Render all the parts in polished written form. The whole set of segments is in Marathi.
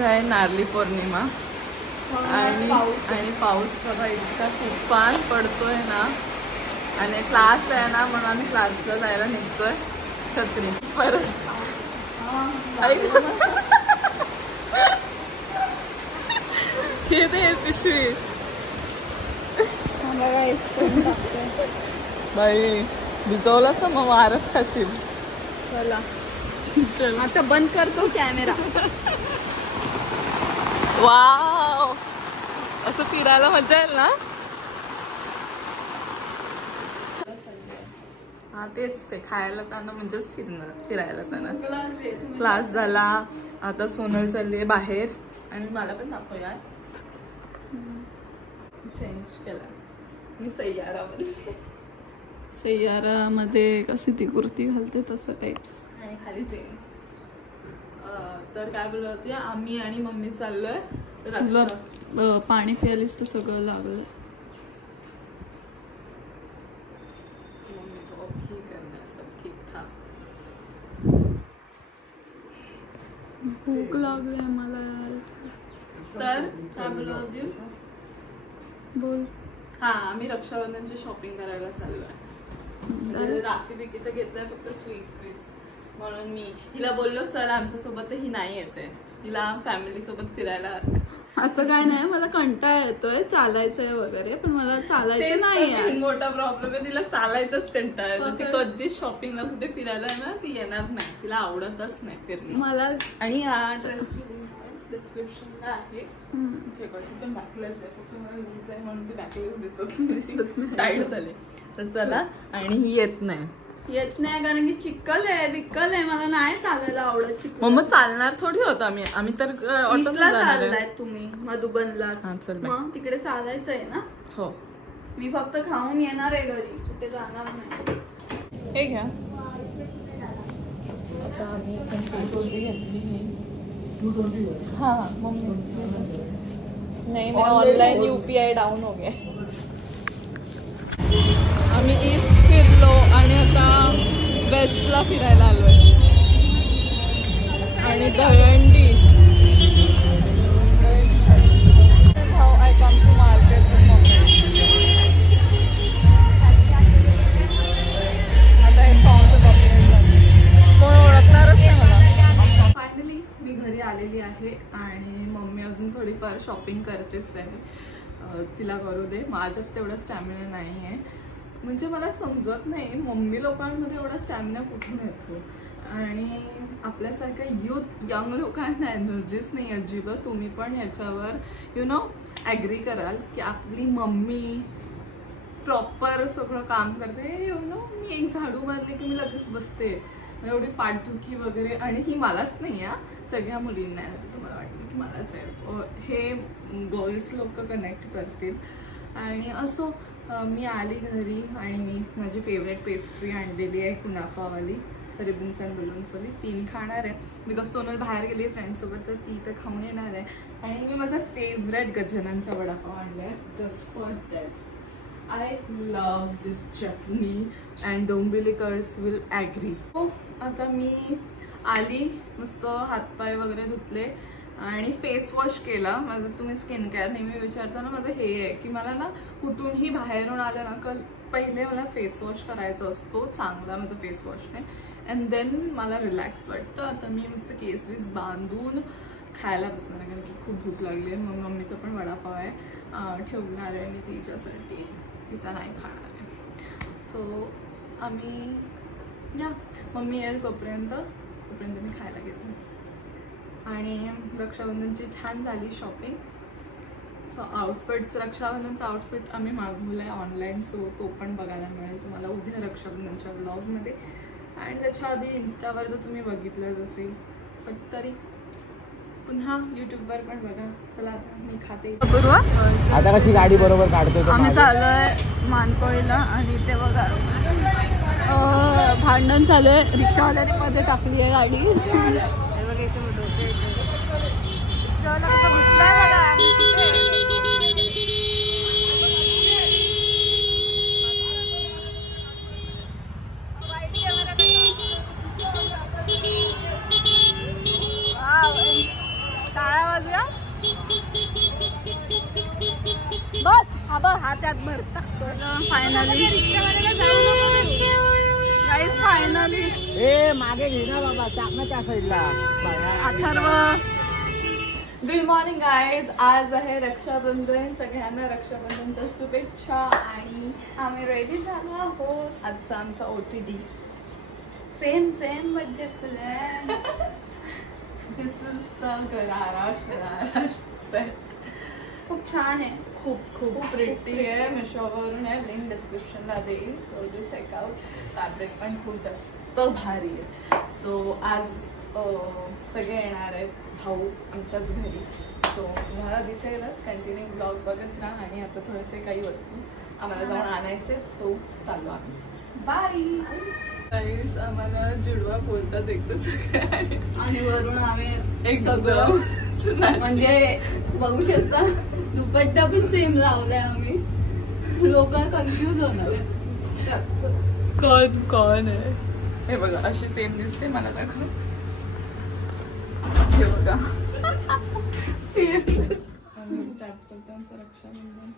आहे नारळी पौर्णिमा आणि पाऊस बघा इतका तुफान पडतोय ना. आणि क्लास आहे ना म्हणून आम्ही क्लासला जायला निघतोय. छत्री परत छेदे पिशवी बाई भिजवलास ना मग मारत खाशील. चला चल आता बंद करतो कॅमेरा. वाव असं फिरायला मजा येईल ना. हा तेच ते खायला जाणं म्हणजेच फिरायला जाणं. क्लास झाला आता सोनल चालली बाहेर आणि मला पण दाखव यार. चेंज केला मी सय्यारामध्ये कशी ती कुर्ती घालते तसं टाइप्स आणि खाली जीन्स. तर काय बोलत होती आम्ही आणि मम्मी चाललोय. तुला पाणी प्यायलीस तर सगळं लागलं. भूक लागली मला यार. तर काय बोलत होती बोल. हा आम्ही रक्षाबंधनची शॉपिंग करायला चाललोय. राखी बिकी तर घेतलंय फक्त स्वीट्स म्हणून मी हिला बोललो चल आमच्या सोबत. ही नाही येते. हिला फॅमिली सोबत फिरायला. असं काय नाही मला कंटाळा येतोय चालायचंय वगैरे पण मला चालायचं नाही. मोठा प्रॉब्लेम आहे तिला चालायचंच कंटाळा येतो. ती कधीच शॉपिंगला कुठे फिरायला ना ती येणार नाही. तिला आवडतच नाही फिरणं मला. आणि या ड्रेसची डिस्क्रिप्शनला आहे. पण बॅकलेस आहे फक्त मला लूज आहे म्हणून ती बॅकलेस दिसत टाईट झाले. तर चला. आणि ही येत नाही कारण की चिक्कल आहे बिक्कल आहे. मला नाही चालायला आवडत. मग चालणार थोडी होत आम्ही तर चाललाय तुम्ही मधुबनला. मग तिकडे चालायचं आहे ना. हो मी फक्त खाऊन येणार आहे घरी कुठे जाणार नाही. हे घ्या. आता आम्ही घेतली. हा मम्मी नहीं मैं ऑनलाइन UPI डाउन हो गया. आम्ही ईस्ट फिरलो आणि आता वेस्टला फिरायला आलोय. आणि Dahihandi. How I come to market. आता हे सॉंगचं कॉपीराइट लागलं. कोण ओळखणारच नाही मला. फायनली मी घरी आलेली आहे आणि मम्मी अजून थोडीफार शॉपिंग करतेच आहे. तिला करू दे. माझ्यात तेवढा स्टॅमिना नाही आहे. म्हणजे मला समजत नाही मम्मी लोकांमध्ये एवढा स्टॅमिना कुठून येतो. आणि आपल्यासारख्या यंग लोकांना एनर्जीच नाही अजिबात. तुम्ही पण ह्याच्यावर ॲग्री कराल की आपली मम्मी प्रॉपर सगळं काम करते. मी एक झाडू मारली की मी लगेच बसते. एवढी पाठदुखी वगैरे. आणि ही मलाच नाही सगळ्या मुलींना आहे. तुम्हाला वाटतं की मलाच आहे. हे गर्ल्स लोक कनेक्ट करतील. आणि असो मी आली घरी आणि मी माझी फेवरेट पेस्ट्री आणलेली आहे कुनाफावाली रिबन्स अँड बलून्सवाली. ती मी खाणार आहे बिकॉज सोनल बाहेर गेली फ्रेंड्ससोबत तर ती तर खाऊन येणार आहे. आणि मी माझा फेवरेट गजाननचा वडापाव आणला आहे just for this. I love this chutney and डोंबिवलीकर्स will agree. आता मी आली मस्त हातपाय वगैरे धुतले आणि फेस वॉश केला. माझं तुम्ही स्किन केअर नेहमी विचारताना माझं हे आहे की मला ना कुठूनही बाहेरून आलं ना पहिले मला फेस वॉश करायचा असतो चांगला माझा फेस वॉशने अँड देन मला रिलॅक्स वाटतं. आता मी मस्त केस वीस बांधून खायला बसणार आहे कारण की खूप भूक लागली आहे. मग मम्मीचा पण वडापाव आहे ठेवणार आहे मी तिच्यासाठी. तिचा नाही खाणार आहे. सो आम्ही या मम्मी येईल तोपर्यंत मी खायला घेते. आणि रक्षाबंधनची छान झाली शॉपिंग. सो आउटफिट्स रक्षाबंधनचा आउटफिट आम्ही मागवला आहे ऑनलाईन. सो तो पण बघायला मिळेल तुम्हाला उद्या रक्षाबंधनच्या ब्लॉगमध्ये. आणि त्याच्या आधी इन्स्टावर तर तुम्ही बघितलंच असेल पण तरी पुन्हा यूट्यूबवर पण बघा. चला आता मी खाते. आता कशी गाडी बरोबर काढतो. आम्ही चाललोय मानकोळीला आणि ते बघा भांडण चालू आहे. रिक्षावाल्याने मध्ये टाकली आहे गाडी. काळा बाजूया बस. हा बघ हा त्यात भर टाकतो. फायनली गाईस फायनली ए मागे घे ना बाबा, टाक ना त्या साईडला. अथर्व. Good morning guys. आज आहे रक्षाबंधन. सगळ्यांना रक्षाबंधनच्या शुभेच्छा. आणि आम्ही रेडी झालो आहोत. आजचा आमचा OTD. Same birthday plan. This is the गरारा सेट. खूप छान आहे. खूप प्रिटी आहे. मिशोवरून आहे. लिंक डिस्क्रिप्शनला देईल. So do check out. फॅब्रिक पण खूप जास्त भारी आहे. सो आज सगळे येणार आहेत. भाऊ आमच्याच घरी. सो तुम्हाला दिसेलच. कंटिन्यू ब्लॉग बघत राहा. आणि आता थोडेसे काही वस्तू आम्हाला जाऊन आणायचे. सो चालू आम्ही. बाय. गाईस आम्हाला जुडवा बोलतात एकदा सगळे. आणि वरून आम्ही एक सगळं म्हणजे बघू शकता दुपट्टा पण सेम लावलाय आम्ही. लोक कन्फ्युज होणार आहे जास्त. कोण आहे हे बघा. अशी सेम दिसते. मला दाखव. हे बघा सेम. स्टार्ट करतो आमचं रक्षाबंधन.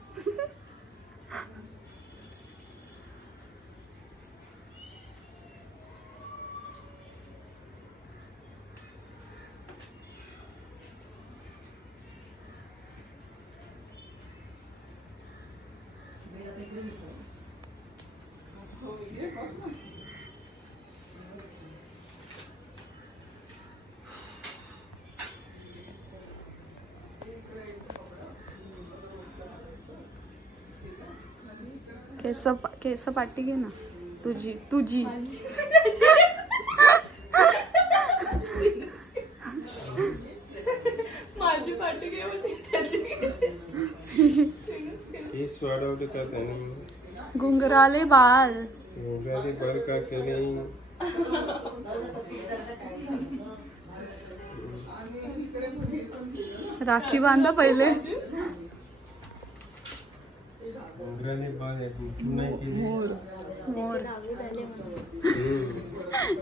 केस पाटी घे ना तुझी. माझी पाठी घे होती त्याची. घुंगराले बाल. राखी बांधा पहिले.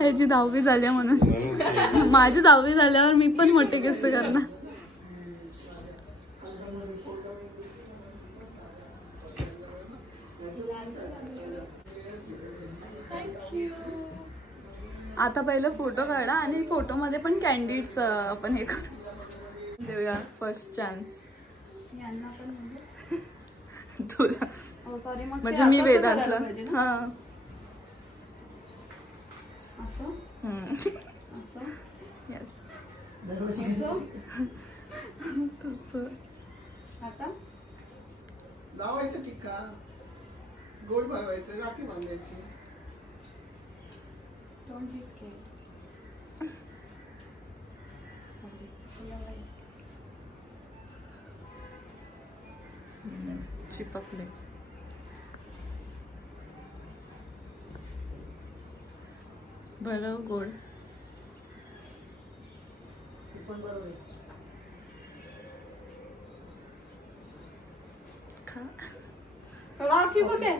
ह्याची 10वी झाली म्हणून. माझी 10वी झाल्यावर मी पण मोठे केस करणार. आता पहिलं फोटो काढा आणि फोटो मध्ये पण कॅन्डिडेट्स आपण हे करू देऊया. फर्स्ट चान्स यांना पण तुला. सॉरी मग म्हणजे मी वेदांतला. हा असं येस. आता लावायचं टिक्का. गोल बनवायचं. राखी बांधायची. Don't be scared. सॉरी. चिपकले. बरं गोड. खा. राखी कुठे?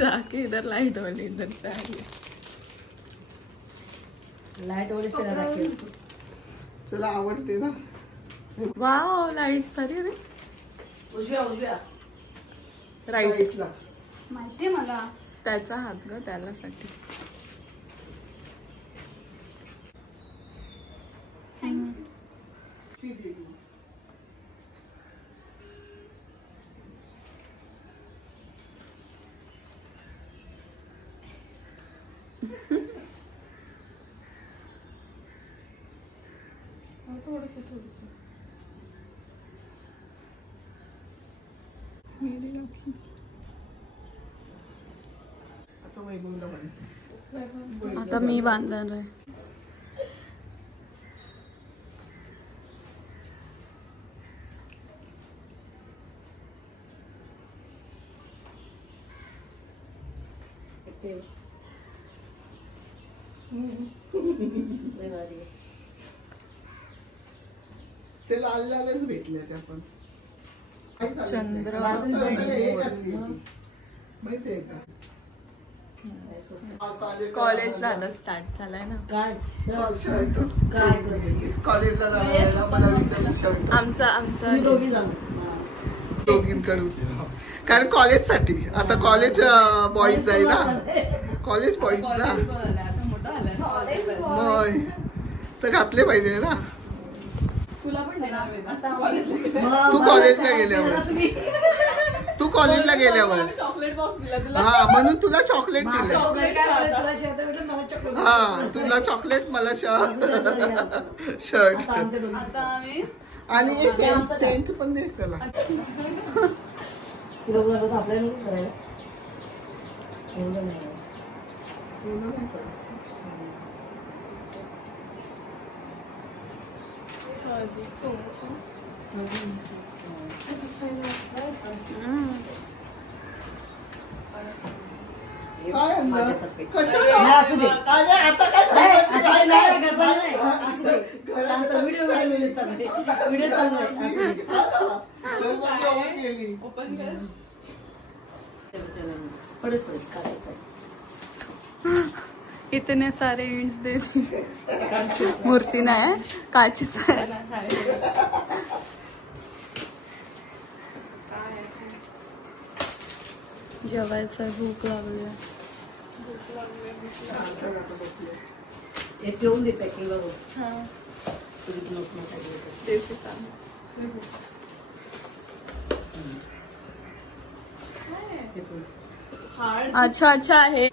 राखी इधर लाइट वाली इधर से आ गई. लाईट वाली त्याला आवडते ना. वाव लाइट भारी रे. उजव्या राईट. माहितीये मला. त्याचा हात ग त्यालासाठी. थोडस आता मी बांधणार आहे. ते लाल लालच भेटले ते आपण. चंद्र माहितीये का. कॉलेजला आता स्टार्ट झालाय ना. आमचा दोघींकडून कारण कॉलेजसाठी आता कॉलेज बॉईज आहे ना, कॉलेज बॉईज ना, मग तर घातले पाहिजे ना. तू कॉलेजला गेल्यावर हा म्हणून तुला चॉकलेट दिलं. हा तुला चॉकलेट मला शर्ट आणि सेंट पण दे त्याला. काय इतने सारे इंट्स दे दी. मूर्ती नाही काचीच आहे. जेवायचं भूक लागली. अच्छा अच्छा आहे.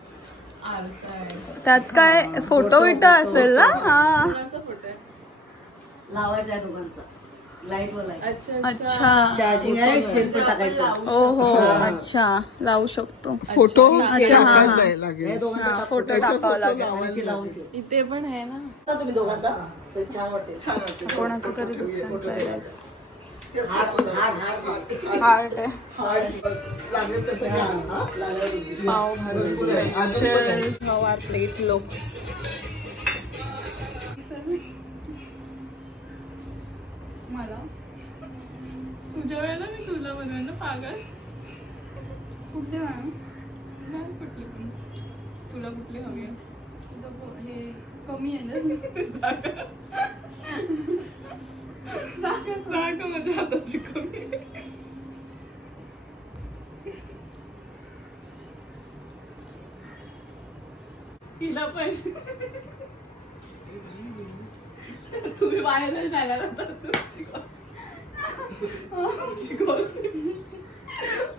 त्यात काय फोटो बिटो असेल ना. हा लावायचा आहे दोघांचा लाईट वर. अच्छा चार्जिंग आहे, सेल पण टाकायचा. हो हो अच्छा लावू शकतो फोटो. अच्छा हा दोघांचा फोटो टाकावा लागेल. लावून इथे पण आहे ना तुम्ही दोघांचा तर छान वाटेल. कोणाचं तरी दुसऱ्यांचं हार्ट आहे. Pav bhaji special how are plate looks. मला तुझ्या वेळेला मी तुला बनवेन ना पागल. कुठली मॅम कुठली पण तुला कुठली हवी आहे. हे कमी आहे ना जागा माझ्या हाताची कमी. तिला पाहिजे. तुम्ही बाहेर जायला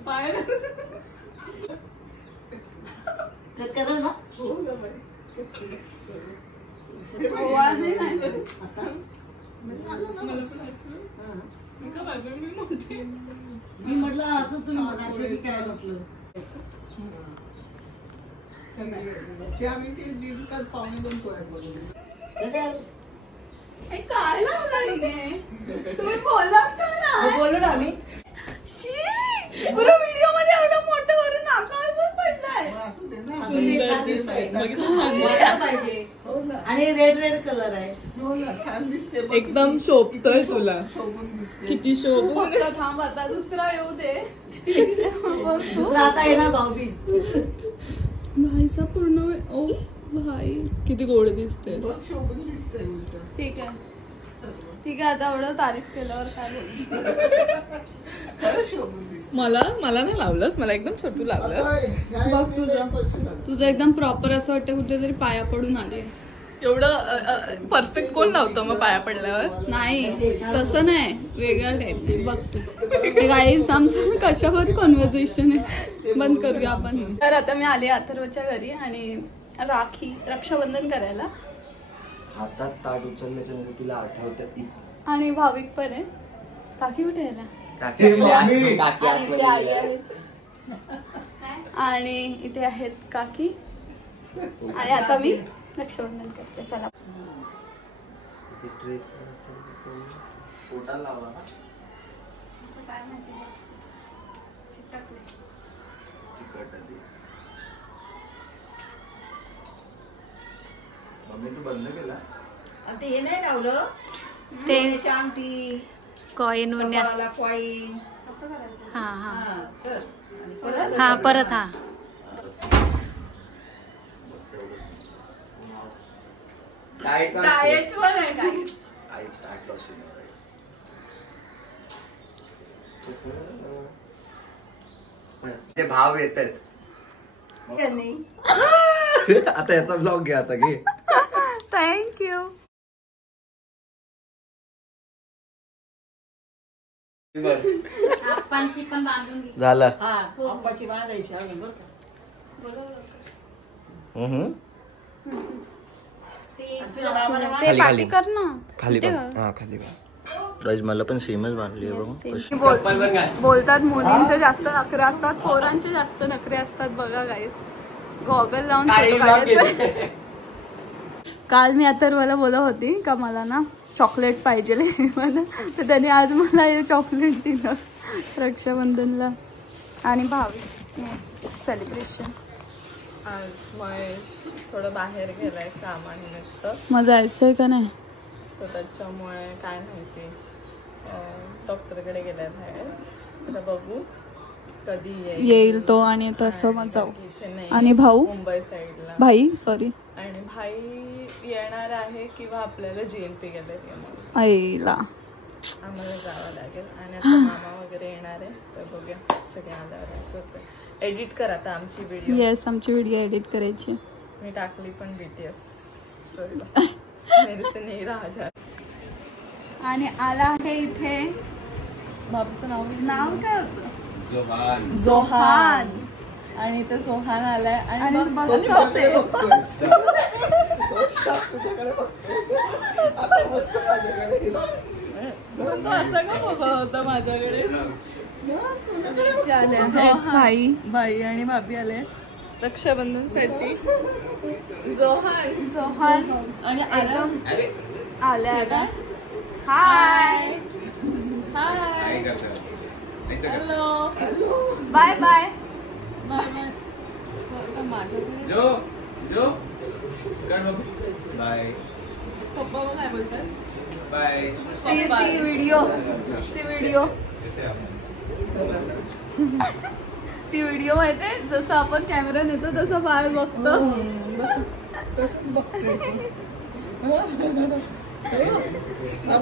बाहेर करा ना. मी म्हटलं असं तुम्ही म्हणाले काय म्हटलं. आम्ही ते 1.5 पावणे 2 पोळ्यात बनवले. काय लावलं तुम्ही बोलत ना. बोललो ना आम्ही. पुरा व्हिडिओ मध्ये एवढं मोठं करून नाकावर पण पडलाय. आणि रेड रेड कलर आहे. हो ना छान दिसते. एकदम शोभतोय तुला. शोभून दिसते. किती शोभून. थांब आता दुसरा येऊ दे. दुसरा आता आहे ना 22. भाईचा पूर्ण ओ भाई किती गोड दिसते. शोभून दिसते उलट. ठीक आहे ठीक आहे. आता एवढं तारीफ केल्यावर काय बोल. मला नाही लावलंस. मला एकदम छोटू लावलं. बघ तुझं एकदम प्रॉपर असं वाटतं कुठेतरी पाया पडून आली. एवढं परफेक्ट कोण लावतं मग पाया पडल्यावर. नाही तसं नाही वेगळ्या टाईप. बघ तू गाईज आमचं कशावर कॉन्व्हर्सेशन आहे. बंद करूया आपण. तर आता मी आले अथर्वच्या घरी आणि रक्षाबंधन करायला. हातात ताट उचलल्याचं म्हणजे तिला आठवतं. आणि भाविक पण आहे. काकी कुठे आहे ना. आणि इथे आहेत काकी. आणि आता मी रक्षाबंधन करते. चला मम्मी तू बंद केला. ते हे नाही लावलं ते शांती कॉइन कॉइन. हा हा हा परत हा डाएटवर आहे डाएट. ते भाव येत आहेत. आता याचा ब्लॉग घ्या आता घे. थँक्यू. आप्पांची पण बांधून घे. झालं. हा आप्पाची बांधायची अजून बरं का. ते पार्टी कर ना. खाली हा खाली गाईज मला पण सेमच बांधली बोलतात मुलींचे जास्त नखरे असतात, पोरांचे जास्त नखरे असतात. बघा गाईस, गॉगल लावून फोटो काढायचा. काल मी अथर्वला बोलत होती का मला ना चॉकलेट पाहिजे मला, तर त्याने आज मला हे चॉकलेट दिलं रक्षाबंधनला. आणि भावी सेलिब्रेशन. आज महेश थोडं बाहेर गेलाय कामानिमित्त. मग जायचंय का नाही? तर त्याच्यामुळे काय माहिती डॉक्टरकडे गेलाय बाहेर. आता बघू कधी येईल तो. आणि तसं मग जाऊ. आणि भाऊ मुंबई साईडला, भाई सॉरी, आणि भाई येणार आहे किंवा आपल्याला JLP गेले आईला आम्हाला जावं लागेल. आणि आता मामा वगैरे येणार आहे, तर बघूया सगळे आल्यावर असं होतं. एडिट कर आता आमची व्हिडिओ. येस, आमची व्हिडिओ एडिट करायची. मी टाकली पण BTS स्टोरीला. मेरे से नहीं रहा जा. आणि आला आहे इथे बाबूचं नाव काय होतं? जोहान. आणि इथे जोहान आलाय आणि तो असं का बघत होता माझ्याकडे. भाई आणि भाभी आले रक्षाबंधनसाठी. जोहान आणि आल्या. Hi hi hello bye bye bye. Bye पप्पा मग काय बोलतात? बाय. ती व्हिडिओ ती व्हिडिओ माहितीये, जसं आपण कॅमेरा नेतो तसं बाहेर बघतो. तसंच बघतो.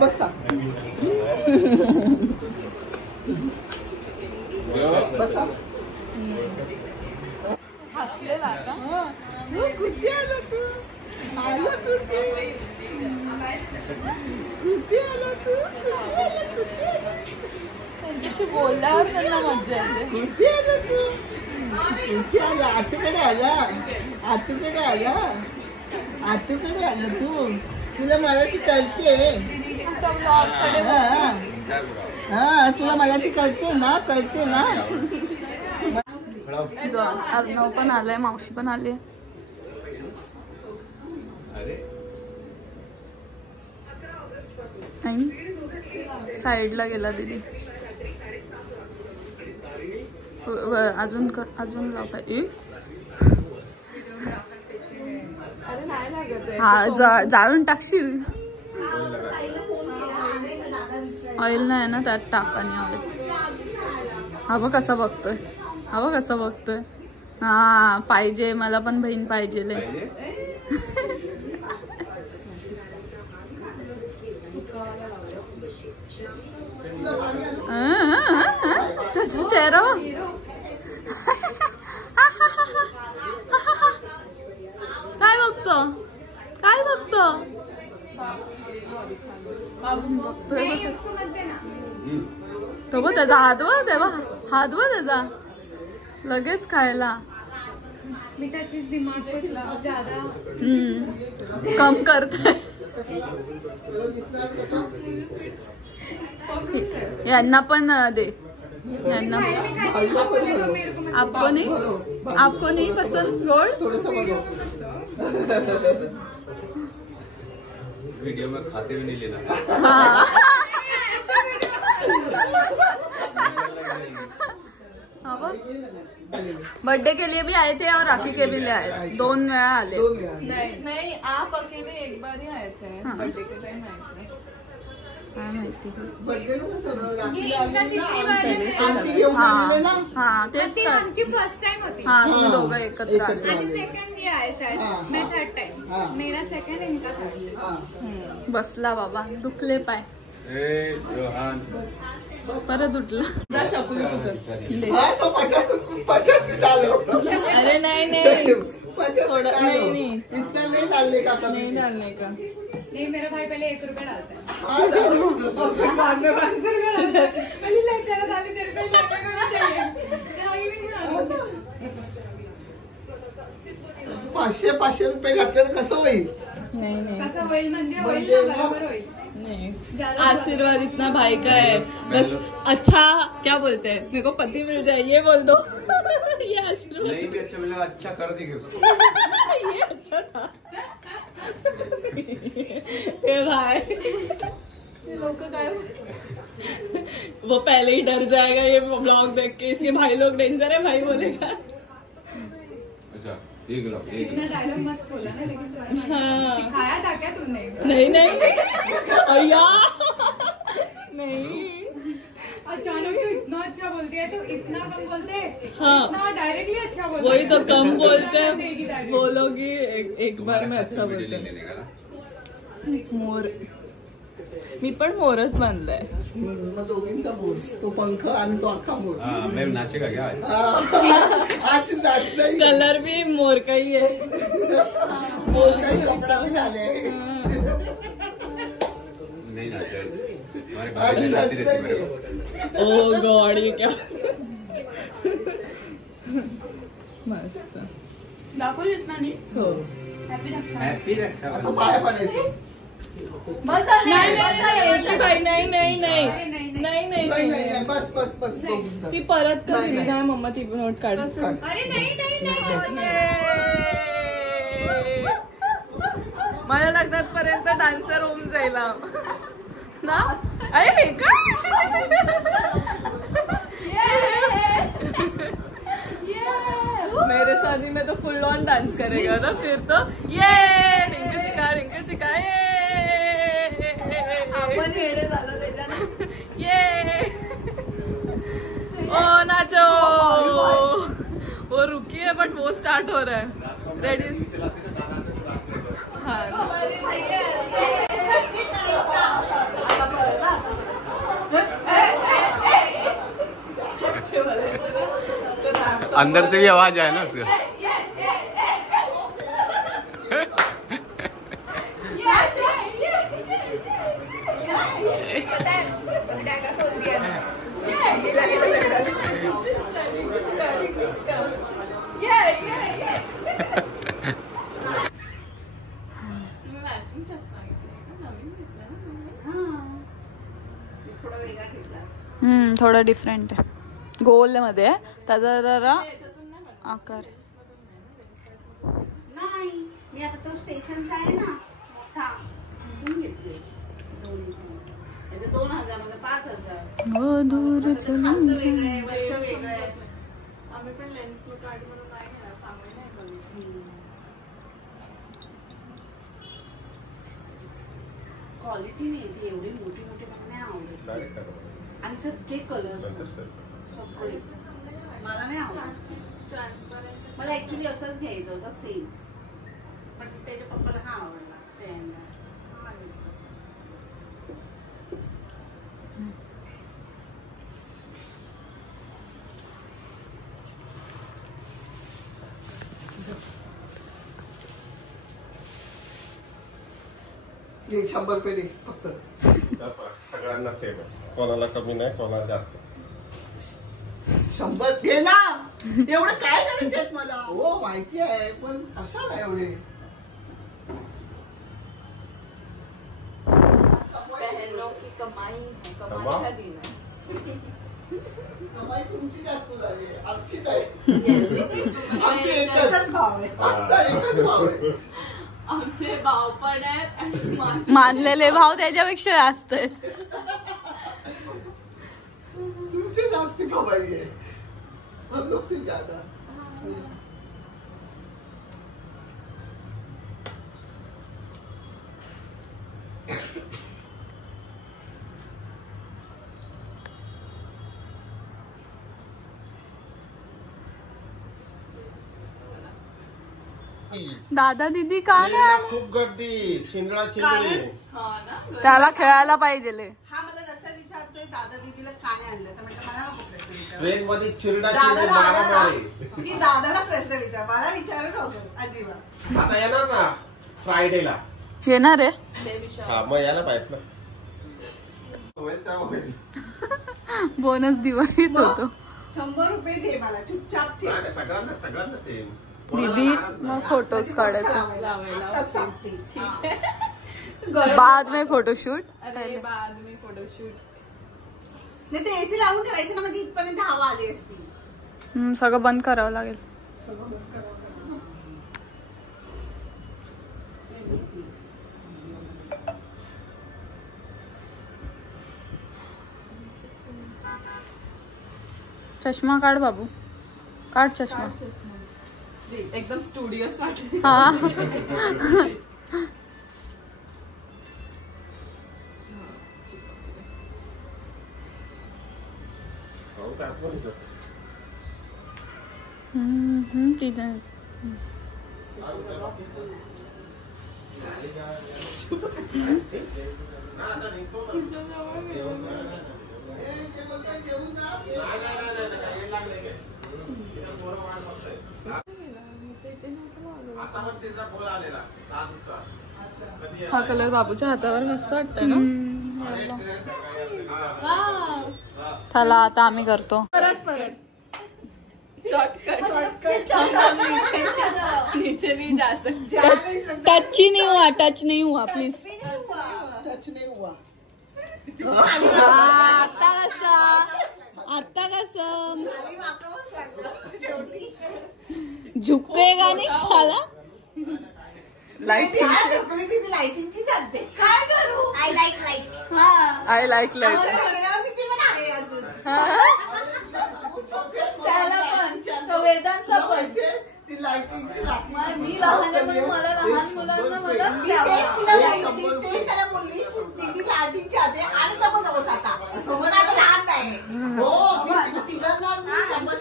बसा बसा. हसलेला का? कुठे आला तू? आला तू ते कुठे आला तू? त्यांच्याशी बोलल्यावर त्यांना मजा येते. कुठे आला तू? कुठे आला? आतूकडे आला. आतूकडे आला. आतूकडे आला तू. तुला मराठी कळते? हा तुला मराठी कळते ना? कळते ना? अर्णव पण आलाय, मावशी पण आली. साईडला गेला दीदी. अजून लाव पाहिजे. हा जाळून टाकशील. ऑइल नाही ना त्यात टाका. नाही हा बघ कसा बघतोय. हा पाहिजे मला पण बहीण पाहिजे. त्याचा चेहरा काय बघतो तो बघ त्याचा हात बघ त्याचा लगेच खायला. कम करते. यांना पण दे. यांना आपको नहीं पसंद गोड? वीडियो में खाते हुए नहीं लेना. बर्थडे के लिए भी आए थे और राखी के भी लिए आए थे. 2 वेळा आले. नहीं आप अकेले एक बार ही आए थे. बर्थडे के टाइम आए थे. काय माहिती. हा तेच आमची फर्स्ट टाइम होती. हा तुम्ही दोघं एकत्र आले. सेकंड आहे शाळेत. मी थर्ड टाइम. हाँ मेरा सेकंड इनका था। हाँ बसला बाबा, दुखले पाय, ए रोहन परत उठला. जा चपली तू कर. हाँ, तो 50 डालो. अरे नहीं नहीं 50 थोड़ा डालो. नहीं नहीं इतना नहीं डालने का कभी. नहीं डालने का. नहीं, मेरा भाई पहले 1 रुपया डालता है। हाँ, डालो. बाद में 500 रुपया डालता है। पहले लाइक तेरा डाली तेरे पे लाइक करना चाहिए। तेरा ये भी नहीं डालता। 500 रुपये घातले तर कसं होईल. नहीं नहीं कसं होईल म्हणजे होईल म्हणजे ना, मग- बरोबर होईल. नहीं. ज्यादा आशीर्वाद इतना भाई का है, बस अच्छा क्या बोलते हैं, मेरे को पति मिल जाए ये बोल दो. ये आशीर्वाद. नहीं भी अच्छा मिला, अच्छा कर देंगे उसको. ये अच्छा था. ये भाई ये लोग का काय, वो पहले ही डर जाएगा ये ब्लॉग देख के, इसके भाई लोग डेंजर है भाई बोलेगा. अच्छा एक लो एक इतना डायलॉग मस्त बोला ना, लेकिन तुम्हारा हाँ. सिखाया था क्या तुमने? नहीं नहीं अय्या नहीं. अचानक से इतना अच्छा बोलती है तो इतना कम बोलते हैं. हाँ. इतना डायरेक्टली अच्छा बोलते वही तो कम बोलते देगी हैं, direct. बोलोगी एक बार में अच्छा बोलते ले हैं. लेने का ना. मोर, मी पण मोरच बांधलाय. मग दोघींचा मोर, तो पंख आणि तो अख्खा मोर. हाँ मैम नाचेगा क्या आज? आज नाच नाही. कलर भी मोर का ही है. मोर काही कपडा भी झाले. नहीं नाचा है. हमारे आज भाभी नाच नाचती रहती मेरे को. ओ गॉड ये क्या मस्त. दाखवलीस ना नी? हो. हैप्पी रक्षा आता पाया पडायचं. बस झालं. नाही नाही नाही भाई नाही नाही नाही अरे नाही, नाही. नाही नाही नाही नाही नाही. नाही, बस बस बस दोघींचं. ती परत का नाही, दिली नाही. नाही मम्मा, ती नोट काढ. अरे नाही नाही नाही माझ्या लग्नात पर्यंत डान्सर होऊन जाईल ना. अरे हे काय मेरे शादी में तो फुल ऑन डांस करेगा ना फिर तो. ये डिंक चिका ये आपण वेडे झालो त्याच्यानं. ये ओ नाचो. वो रुकी है बट वो स्टार्ट हो रहा है. रेडी. हाँ अंदर से भी आवाज आए ना उसका. पता है डैगर खोल दिया मैं उसको. दिला के तो लग रहा है. थोडं डिफरंट आहे. गोल मध्ये त्याचा जरा आकार. नाही मी आता तो स्टेशनचा आहे ना मोठा म्हणून घेतले. 2000 मध्ये 5000. वो दूर खालचं वेगळं आहे, वरचं वेगळं आहे. आम्ही पण लेन्स कार्ड म्हणून नाही घेणार, चांगलं नाही करू. क्वालिटी नाही ती एवढी मोठी मोठी मला नाही आवडत. आणि सगळे कलर सगळे मला नाही आवडत. ट्रान्सपरंट मला ऍक्च्युली असंच घ्यायचं होतं सेम, पण त्याच्या पप्पाला हा आवडला चेन. हे 100 रुपये दे फक्त. सगळ्यांना सेम आहे, कोणाला कमी नाही कोणाला जास्त. 100 घे ना. एवढं काय करायचे आहेत मला. हो माहिती आहे पण कशाला एवढे. बहनों की कमाई है, कमाई का दिन है. कमाई तुमची जास्त झाली आहे, आमची नाही. आमची एकच भाव आहे. आमचा एकच भाव आहे. आमचे भाव पण आहेत आणि मानलेले भाव त्याच्यापेक्षा जास्त आहेत. तुमची जास्त कमाई आहे, हम लोग से ज्यादा. दादा दीदी का केळीला खूप गर्दी, चिंधळा चिंधळी. त्याला खेळायला पाहिजे. हा मला रस्त्यात विचारतोय दादा दीदीला का नाही आणलं, तर म्हटलं मला नको प्रश्न विचारू. ट्रेन मध्ये चिरडा दादाला चिरडी मारामारी. ती दादाला प्रश्न विचार, मला विचारू नको अजिबात. आता येणार ना फ्रायडेला. येणार आहे हा मग यायला पाहिजे ना. होईल तेव्हा होईल. बोनस दिवाळीत होतो. 100 रुपये दे मला, चुपचाप ठेव. नाही, सगळ्यांना सेम. दीदी मग फोटोज काढायचे. आत्ताच सांगते. बाद में फोटोशूट. अरे बाद में फोटोशूट. नाही ते एसी लावून ठेवायचं ना, म्हणजे इथपर्यंत हवा आली असती. सगळं बंद करावं लागेल. सगळं बंद करावं लागेल ना. चष्मा काढ बाबू, काढ चष्मा. एकदम स्टुडिओस वाटते. हा तिथे हा कलर बाबूच्या हातावर मस्त वाटतंय ना. चला आता आम्ही करतो. नीचे नहीं जा सकते. टच ही नहीं हुआ, टच नहीं हुआ प्लीज. टच नाही हुआ. आता कसं झुकेगा नाही साला. लाइटिंगची जाते. काय करू? I like light. I like light. त्याला पण तो वेदांत पण ती लाइटिंगची मी लहान आहे म्हणून मला लहान मुलांना मला तेच त्याला बोलली दीदी लाइटिंगची आते आणि तर मग बस आता समज आता लहान नाही. हो मी तिघांना 100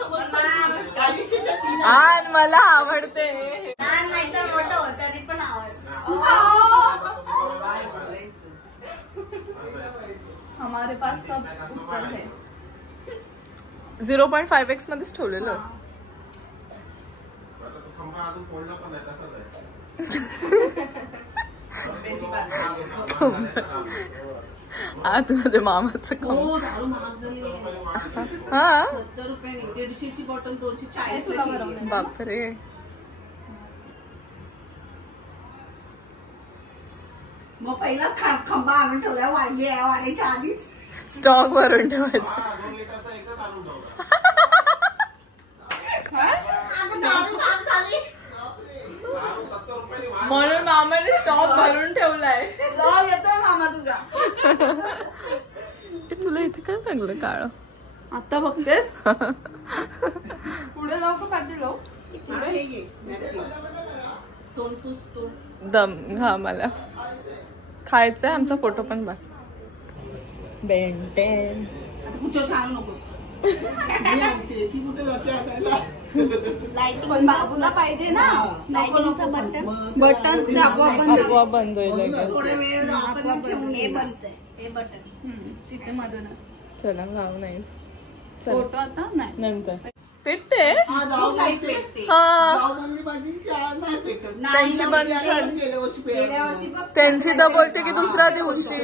आण मला आवडते. लहान नाही तर मोठं होत तरी पण आवडतं. हमारे पास सब उत्तर है. 0.5x मध्येच ठेवलेलं. अजून फोडला पण नाही तसंच आहे. आतमध्ये मामाचं काम. हो दारू महाग झाली. हा 70 रुपयाने 150ची बॉटल 240 ला केली. बापरे. मग पहिलाच खंबा आणून ठेवला, वाढायच्या आधीच स्टॉक भरून ठेवायचा. 2 लिटरचा एकच आणून ठेवला. दारू महाग झाली. दारू 70 रुपयाने महाग. म्हणून मामाने स्टॉक भरून ठेवलाय. लॉग येतोय मामा तुझा. तुला इथे काय लागलं काळ? आता बघतेस पुढे जाऊ का पाठी जाऊ? पुढे हे घे नॅपकिन. तोंड पुस तोंड. दम. हा मला खायचंय. आमचा फोटो पण बघ. बेंटेन आता पुढच्या आणू नकोस. मी आणते. ती कुठे जाते आणायला? लाइटिंग पण बाबूला पाहिजे ना. लाइटिंगचं बटन आपोआप बंद होईल. थोडा वेळ आपण ठेवून हे बनतंय. हे बटन तिथे मधून चला भाव नाही. फोटो आता नाही नंतर पेटते. जाऊ लाईट पेटते. हा जाऊ म्हणली माझी नाही पेटत. त्यांची बंद झाली. गेल्या वर्षी गेल्या वर्षी बघ त्यांची तर बोलते की दुसऱ्या दिवशी.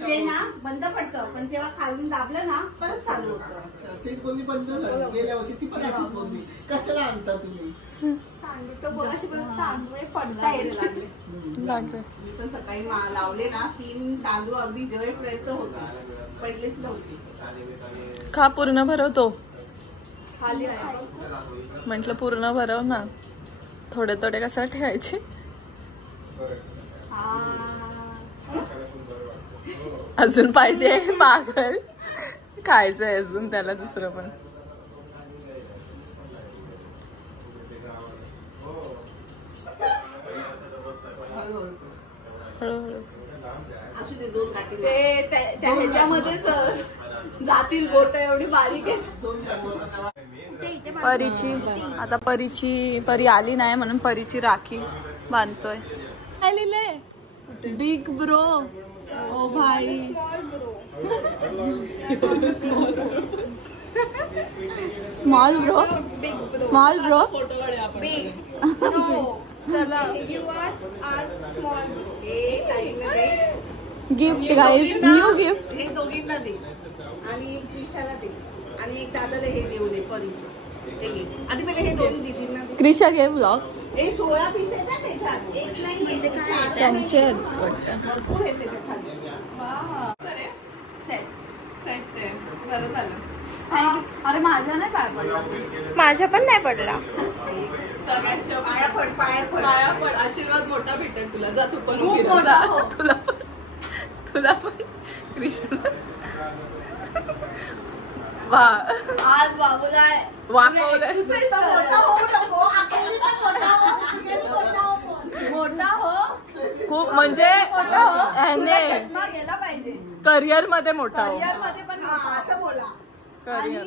ते ना बंद पडतं, पण जेव्हा खालून दाबलं ना परत चालू होतं. तेच बोलली बंद झाली गेल्या वर्षी. ती पण अशीच बोलली. कशाला आणता तुम्ही? लागले. मी तर सकाळी लावले ना 3 तांदूळ अगदी जळेपर्यंत होते, पडलेच नव्हते. खा पूर्ण भरवतो. खाली आहे. म्हंटल पूर्ण भरव ना. थोडे थोडे कशाला ठेवायचे? अजून पाहिजे पागल. खायचंय अजून त्याला दुसरं पण. हळूहळू. असू दे 2 गाठी. ते त्या ह्याच्यामध्येच जातील बोट एवढी बारीक आहे. परीची आता परी आली नाही म्हणून परीची राखी बांधतोय. काय लिहिलंय? Big bro. ओ भाई स्मॉल ब्रो. Small bro. चला गिफ्ट गाईज, न्यू गिफ्ट. हे दोघींना दे आणि एक ईशाला दे आणि एक दादाला हे देऊ दे परीचं. आधी पहिले हे दोन दीदींना दे. क्रिशा घे ब्लॉग. हे 16 पीस आहेत ना त्याच्यात, एक नाही चमचे भरपूर आहेत त्याच्यात खाली. बरं झालं. अरे माझ्या नाही पाय पडला. माझ्या पण नाही पडला. सगळ्यांच्या पाया पड पाया पड पाया पड. आशीर्वाद मोठा भेटेल तुला. जा तू पण जा. तुला पण कृष्ण. वा आज बाबूला वाकवलंय. मोठा होऊ नको, अकेली पण मोठा हो. खूप म्हणजे चष्मा गेला पाहिजे. करिअर मध्ये मोठा हो. करिअर मध्ये पण असं बोला. करिअर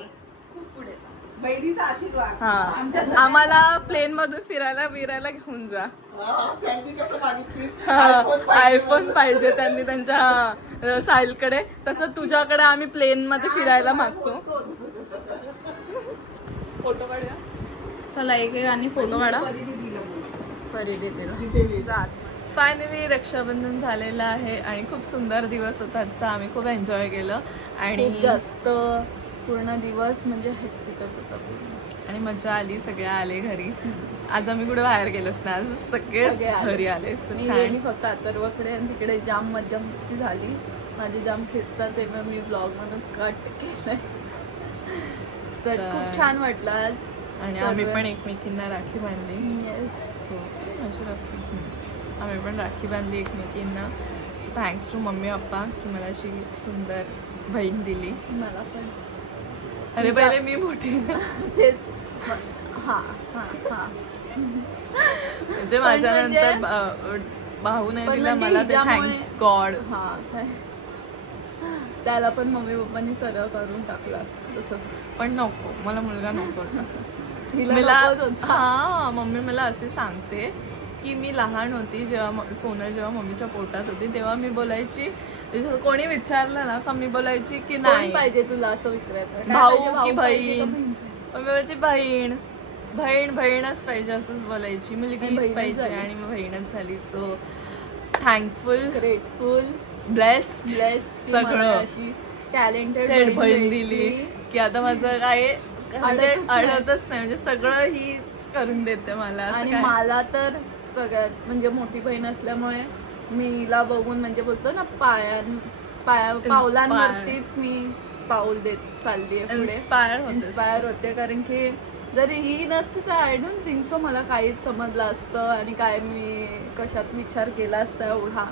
खूप पुढे बहिणीचा आशीर्वाद. हा. आम्हाला प्लेन मधून फिरायला घेऊन जा. त्यांनी कसं मागितली आयफोन पाहिजे त्यांनी त्यांच्या साहिलकडे. तसं तुझ्याकडे आम्ही प्लेन मध्ये फिरायला मागतो. फोटो काढूया. चला एक आणि फोटो काढा. फायनली रक्षाबंधन झालेलं आहे आणि खूप सुंदर दिवस होता आजचा. आम्ही खूप एन्जॉय केलं आणि जास्त पूर्ण दिवस म्हणजे हेक्टिकच होता आणि मजा आली. सगळे आले घरी. आज आम्ही कुठे बाहेर गेलोच ना. आज सगळे घरी आले. फक्त अथर्वकडे आणि तिकडे जाम मजा मस्ती झाली. माझी जाम खेचतात तेव्हा मी ब्लॉग म्हणून कट केलंय. तर खूप छान वाटलं आज. आणि आम्ही पण एकमेकींना राखी बांधली. येस. सो राखी आम्ही पण राखी बांधली एकमेकींना. So thanks to mummy papa की मला अशी सुंदर बहीण दिली. मला पण. अरे पहिले मी मोठी. तेच. हा हा हा. म्हणजे माझ्यानंतर भाऊ नाही दिला मला. ते थँक गॉड. हा काय त्याला पण मम्मी पप्पांनी सरळ करून टाकलं असतं तसं. पण नको मला मुलगा नको. मला हा मम्मी मला असे सांगते की मी लहान होती जेव्हा सोनल जेव्हा मम्मीच्या पोटात होती तेव्हा मी बोलायची. कोणी विचारलं ना का मी बोलायची की नाही पाहिजे तुला असं विचारायचं. भाऊ की बहीण. मम्मी बोलायची बहीण बहीण बहीणच पाहिजे असंच बोलायची. मुलगीच पाहिजे आणि मग बहीणच झाली. सो थँकफुल ग्रेटफुल ब्लेस्ड सगळं अशी टॅलेंटेड बहीण दिली की आता माझं काय अडतच नाही. म्हणजे सगळं हीच करून देते मला. आणि मला तर सगळ्यात म्हणजे मोठी बहीण असल्यामुळे मी हिला बघून म्हणजे बोलतो ना पावलांवरतीच मी पाऊल देत चालली आहे पुढे. इन्स्पायर होते. कारण की जरी ही नसती तर आय डोंट थिंक सो मला काहीच समजलं असतं आणि काय मी कशात विचार केला असता एवढा.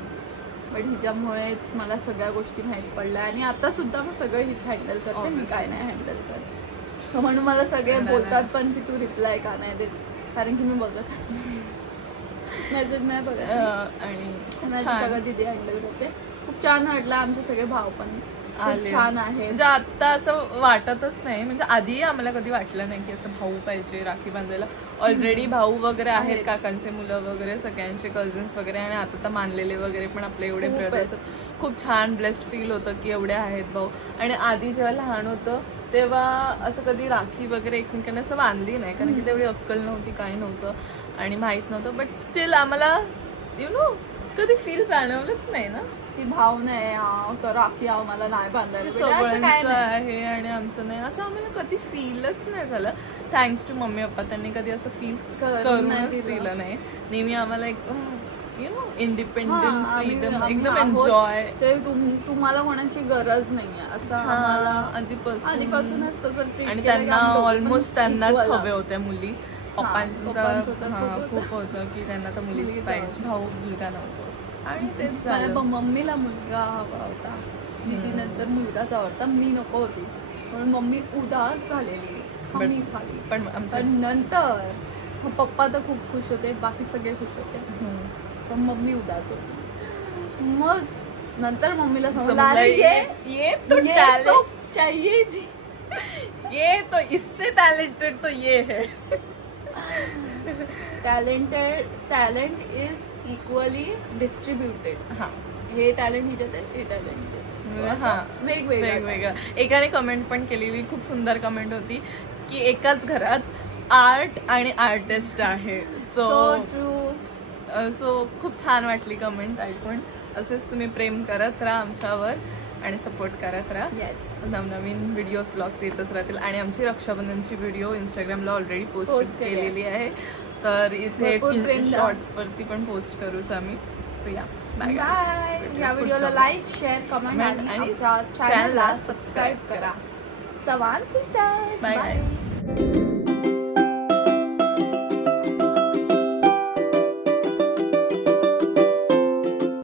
बट हिच्यामुळेच मला सगळ्या गोष्टी माहीत पडल्या आणि आता सुद्धा मग सगळं हीच हँडल करते. मी काय नाही हँडल करते. म्हणून मला सगळे बोलतात पण की तू रिप्लाय का नाही देत. कारण की मी बघत मेसेज नाही बघत. आणि सगळं दिदी हँडल करते. खूप छान वाटलं. आमचे सगळे भाव पण छान आहे. म्हणजे आता असं वाटतच नाही. म्हणजे आधी आम्हाला कधी वाटलं नाही की असं भाऊ पाहिजे राखी बांधायला. ऑलरेडी भाऊ वगैरे आहेत काकांचे मुलं वगैरे सगळ्यांचे कझन्स वगैरे आणि आता तर मानलेले वगैरे पण आपले एवढे ब्रदर्स. खूप छान ब्लेस्ड फील होतं की एवढे आहेत भाऊ. आणि आधी जेव्हा लहान होतं तेव्हा असं कधी राखी वगैरे एकमेकांना असं बांधली नाही कारण की तेवढी अक्कल नव्हती काही नव्हतं आणि माहित नव्हतं. बट स्टील आम्हाला यु नो कधी फील जाणवलंच नाही ना की भाव नाही राखी आम्हाला नाही बांधायला सगळ्यांचं आहे आणि आमचं नाही असं आम्हाला कधी फीलच नाही झालं. थँक्स टू मम्मी पप्पा त्यांनी कधी असं फील करूनच दिलं नाही. नेहमी आम्हाला एकदम यु नो इंडिपेंडन्स फ्रीडम एकदम एन्जॉय. ते तुम्हाला होण्याची गरज नाहीये असं आम्हाला आधीपासूनच तसं. आणि त्यांना ऑलमोस्ट त्यांनाच हवे होत्या मुली. पप्पांचं खूप होतं की त्यांना तर मुलीच पाहिजे. भाऊ मुलगा नव्हता आणि तेच झालं. मम्मीला मुलगा हवा होता. दिदी नंतर मुलगाच आवडता. मी नको होती म्हणून मम्मी उदास झालेली. मी झाली पण आमच्या नंतर पप्पा तर खूप खुश होते. बाकी सगळे खुश होते पण मम्मी उदास होती. मग नंतर मम्मीला समजलं ये तो चाहिए थी. ये तो इससे टैलेंटेड तो ये है. Talent is equally distributed. हा हे टॅलेंट हिच्यात आहे, हे टॅलेंट हा वेगवेगळं. एकाने कमेंट पण केलेली, खूप सुंदर कमेंट होती की एकाच घरात आर्ट आणि आर्टिस्ट आहे. So true. सो खूप छान वाटली कमेंट ऐकून. असेच तुम्ही प्रेम करत राहा आमच्यावर आणि सपोर्ट करत राहा. येस. नवनवीन व्हिडिओज ब्लॉग्स येतच राहतील आणि आमची रक्षाबंधनची व्हिडिओ इंस्टाग्रामला ऑलरेडी पोस्ट केलेली आहे. तर इथे शॉर्ट्स वरती पण पोस्ट करूच आम्ही. सो या बाय. या व्हिडिओला लाईक, शेअर, कमेंट आणि आमच्या चॅनलला सबस्क्राईब करा. चव्हाण सिस्टर्स. बाय.